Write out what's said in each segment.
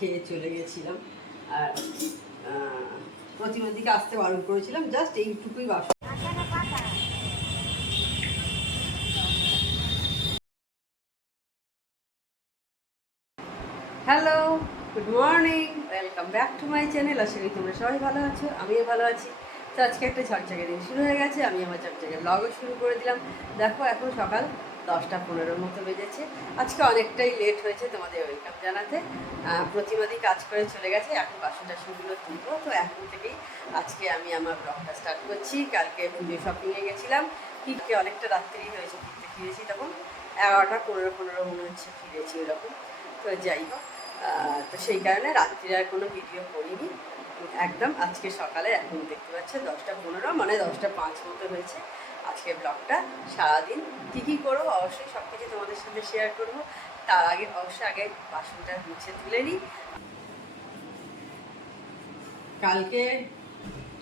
খেয়ে চলে গেছিলাম। আর দিকে আসতে বারণ করেছিলাম জাস্ট এইটুকুই বাসন hello good morning welcome back to my channel আশা করি তোমরা সবাই ভালো আছো, আমিও ভালো আছি। তো আজকে একটা ঝকঝকে দিন শুরু হয়ে গেছে, আমি আমার ঝকঝকে ব্লগও শুরু করে দিলাম। দেখো, এখন সকাল দশটা পনেরোর মতো বেজেছে। আজকে অনেকটাই লেট হয়েছে তোমাদের ওয়েলকাম জানাতে। আহ, প্রতিবাদী কাজ করে চলে গেছে এখন বাসন টাসনগুলো তুলবো তো এখন থেকেই আজকে আমি আমার ব্লগটা স্টার্ট করছি। কালকে পুজো শপিংয়ে গেছিলাম। ফিরতে অনেকটা রাত্রি হয়েছে ফিরতে ফিরেছি তখন। এগারোটা পনেরো পনেরো মনে হচ্ছে ফিরেছি এরকম। তো যাই হোক তো সেই কারণে রাত্রির আর কোনো ভিডিও করিনি। একদম আজকে সকালে এখন দেখতে পাচ্ছে দশটা পনেরো মানে দশটা পাঁচ মতো হয়েছে। আজকে ব্লগটা সারাদিন কী কী করব অবশ্যই সব কিছু তোমাদের সাথে শেয়ার করব। তার আগে, অবশ্যই আগে বাসনটা মুছে তুলে নিই। কালকে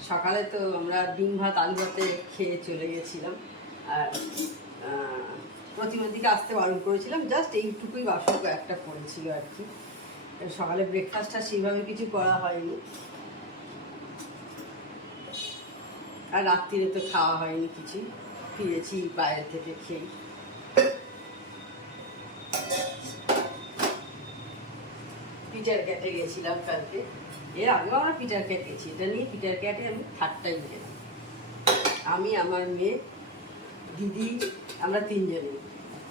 সকালে তো আমরা ডিম ভাত, আলু ভাতে খেয়ে চলে গেছিলাম। আর দিকে আসতে বারণ করেছিলাম। জাস্ট এইটুকুই বাসন একটা পড়েছিল আর কি। সকালে ব্রেকফাস্টটা সেইভাবে কিছু করা হয়নি। আর রাত্রিরে তো খাওয়া হয়নি কিছু ফিরেছি বাইরে থেকে খেয়ে। পিটার ক্যাটে গেছিলাম কালকে। এর আগেও আমরা পিটার ক্যাট গেছি। এটা নিয়ে পিটার ক্যাটে আমি থার্ড টাইম আমি, আমার মেয়ে, দিদি, আমরা তিনজনে।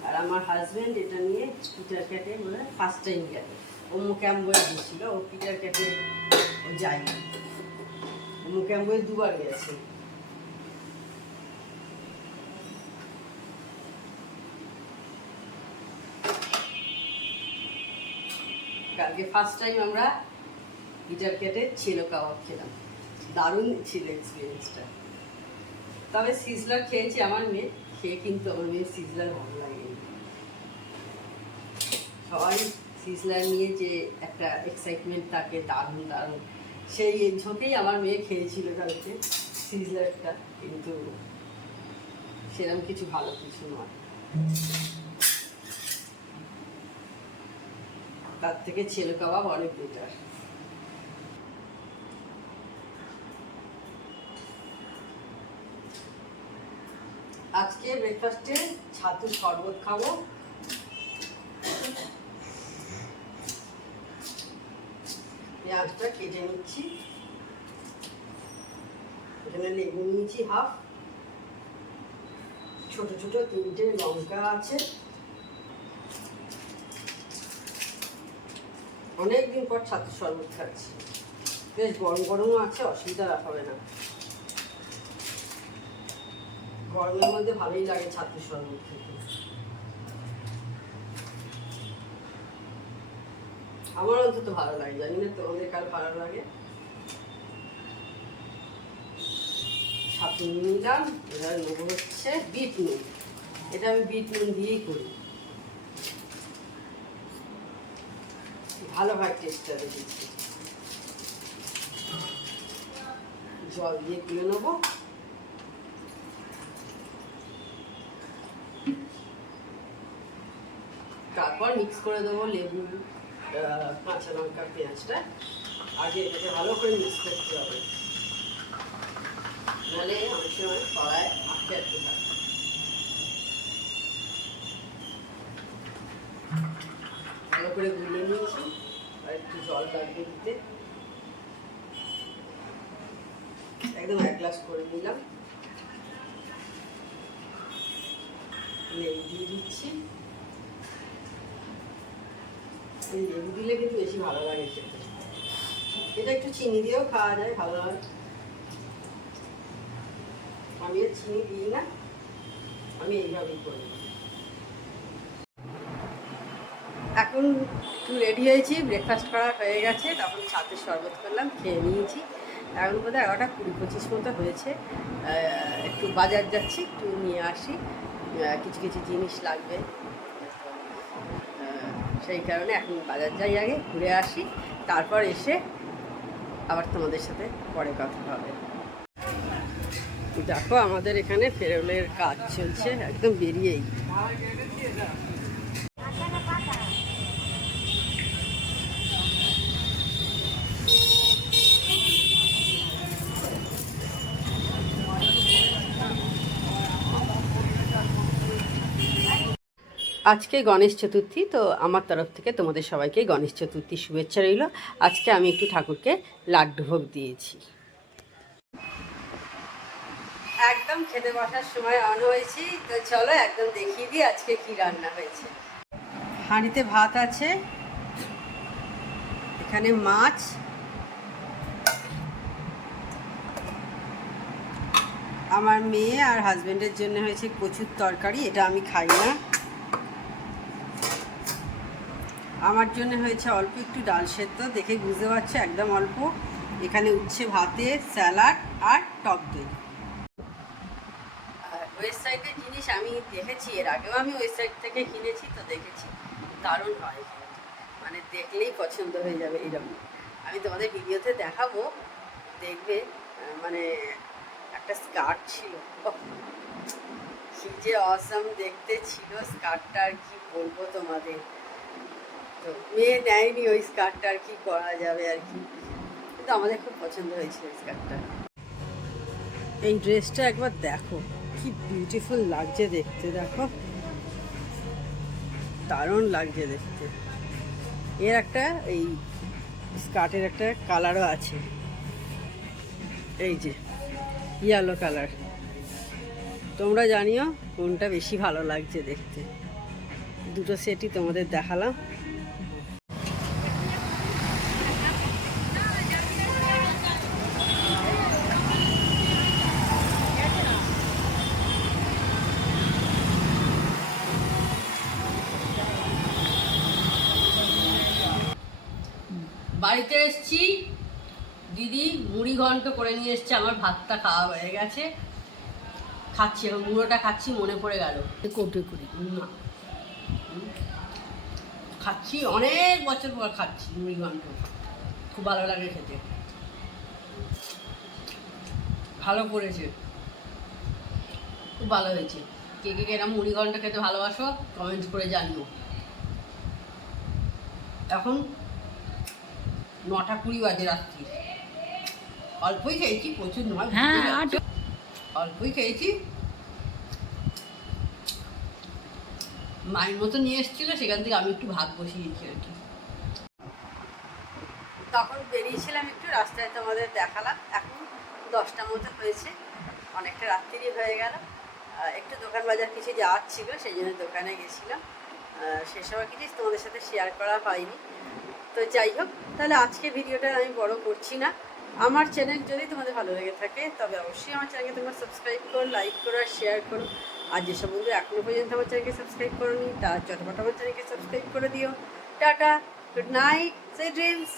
আর আমার হাজব্যান্ড এটা নিয়ে পিটার ক্যাটে মানে ফার্স্ট টাইম গেল। ও মুক্যাম্বয়ে গেছিল ও পিটার ক্যাটে ও মুক্যাম্বয়ে দুবার গেছে। কালকে ফার্স্ট টাইম আমরা গিটার ক্যাটে ছেলো কাবাব খেলাম দারুণ ছিল এক্সপিরিয়েন্সটা তবে সিজলার খেয়েছি আমার মেয়ে। খেয়ে কিন্তু আমার মেয়ে সিজলার ভালো লাগে সবাই সিজলার নিয়ে যে একটা এক্সাইটমেন্ট থাকে, দারুণ দারুণ। সেই ঝোঁকেই আমার মেয়ে খেয়েছিল কালকে সিজলারটা। কিন্তু সেরকম কিছু ভালো কিছু নয়। তার থেকে ছেলে কাবাব অনেক বেটার আজকে ব্রেকফাস্টে ছাতুর শরবত খাব। পেঁয়াজটা কেটে নিচ্ছি। এখানে লেবু নিয়েছি হাফ ছোট ছোট তিনটে লঙ্কা আছে। অনেকদিন পর ছাত্র শরবত খাচ্ছি বেশ গরম গরমও আছে, অসুবিধা হবে না। গরমের মধ্যে ভালোই লাগে ছাত্র শরবত খেতে। আমার অন্তত ভালো লাগে, জানি না তোমাদের কার ভালো লাগে। ছাতু নুন নিলাম এবার নেব হচ্ছে বিট নুন। এটা আমি বিট নুন দিয়েই করি। ভালো হয় টেস্টটা দেখেছি জল দিয়ে তুলে নেব। তারপর মিক্স করে দেবো লেবু কাঁচা লঙ্কা, পেঁয়াজটা। আগে এটাকে ভালো করে মিক্স করতে হবে। নাহলে অনেক সময় কড়ায় আটকে আটকে থাকে ভালো করে গুলে নিয়েছি। একটু জল লাগবে দিতে। একদম এক গ্লাস করে নিলাম। লেবু দিয়ে দিচ্ছি। এই লেবু দিলে কিন্তু বেশি ভালো লাগে খেতে। এটা একটু চিনি দিয়েও খাওয়া যায়, ভালো হয়। আমি আর চিনি দিই না। আমি এইভাবেই করি এখন একটু রেডি হয়েছি ব্রেকফাস্ট করা হয়ে গেছে, তখন ছাতের শরবত করলাম, খেয়ে নিয়েছি। এখন বোধহয় এগারোটা কুড়ি পঁচিশ মতো হয়েছে। একটু বাজার যাচ্ছি, একটু নিয়ে আসি। কিছু কিছু জিনিস লাগবে। সেই কারণে এখন বাজার যাই আগে, ঘুরে আসি। তারপর এসে আবার তোমাদের সাথে পরে কথা হবে। দেখো আমাদের এখানে ফেরোলের কাজ চলছে, একদম বেরিয়েই। আজকে গণেশ চতুর্থী, তো আমার তরফ থেকে তোমাদের সবাইকে গণেশ চতুর্থী শুভেচ্ছা রইল। আজকে আমি একটু ঠাকুরকে লাড্ডু ভোগ দিয়েছি। একদম খেতে বসার সময় অন হয়েছি, তো চলো একদম দেখিয়ে দিই আজকে কি রান্না হয়েছে। হাঁড়িতে ভাত আছে, এখানে মাছ, আমার মেয়ে আর হাজবেন্ডের জন্য হয়েছে কচুর তরকারি, এটা আমি খাই না। আমার জন্য হয়েছে অল্প একটু ডাল সেদ্ধ, দেখে বুঝতে পারছ, একদম অল্প। এখানে উচ্ছে ভাতে, স্যালাড আর টক দই। ওয়েবসাইটের জিনিস আমি দেখেছি, এর আগেও আমি ওয়েবসাইট থেকে কিনেছি, তো দেখেছি। দারুণ হয় মানে দেখলেই পছন্দ হয়ে যাবে এরকম। আমি তোমাদের ভিডিওতে দেখাবো, দেখবে মানে একটা স্কার্ট ছিল। কি যে অসাম দেখতে ছিল স্কার্টটা, আর কি বলব তোমাদের। তো মেয়ে নেয়নি ওই স্কার্টটা আর কি করা যাবে আর কি। কিন্তু আমাদের খুব পছন্দ হয়েছিল ওই স্কার্টটা এই ড্রেসটা একবার দেখো, কি বিউটিফুল লাগছে দেখতে, দেখো। দারুণ লাগছে দেখতে। এর একটা এই স্কার্টের একটা কালারও আছে। এই যে ইয়েলো কালার তোমরা জানিও কোনটা বেশি ভালো লাগছে দেখতে। দুটো সেটই তোমাদের দেখালাম। বাড়িতে এসছি। দিদি মুড়ি ঘন্ট করে নিয়ে এসছে আমার ভাতটা খাওয়া হয়ে গেছে। খাচ্ছি এখন মুড়োটা খাচ্ছি মনে পড়ে গেল। কোটে করি। না। খাচ্ছি অনেক বছর পর খাচ্ছি মুড়ি ঘন্ট। খুব ভালো লাগে খেতে। ভালো করেছে। খুব ভালো হয়েছে। কে কে কে এরকম মুড়ি ঘন্ট খেতে ভালোবাসো কমেন্ট করে জানিও। এখন নটা কুড়ি বাজে রাত্রি। অল্পই খেয়েছি প্রচুর নয় হ্যাঁ? অল্পই খেয়েছি। মায়ের মতো নিয়ে এসেছিল সেখান থেকে আমি একটু ভাত বসিয়েছি আর কি। তখন বেরিয়েছিলাম একটু রাস্তায় তোমাদের দেখালাম। এখন দশটা মতো হয়েছে অনেকটা রাত্রি হয়ে গেল। একটু দোকান বাজার কিছু যাওয়ার ছিল সেই জন্য দোকানে গেছিলাম। আহ, সেসব কিছু তোমাদের সাথে শেয়ার করা হয়নি। তো যাই হোক, তাহলে আজকে ভিডিওটা আমি বড় করছি না। আমার চ্যানেল যদি তোমাদের ভালো লেগে থাকে, তবে অবশ্যই আমার চ্যানেলকে তোমার সাবস্ক্রাইব করো লাইক করো আর শেয়ার করো। আর যেসব বন্ধু এখনও পর্যন্ত আমার চ্যানেলকে সাবস্ক্রাইব করোনি, তারা চটপট আমার চ্যানেলকে সাবস্ক্রাইব করে দিও। Tata good night sweet dreams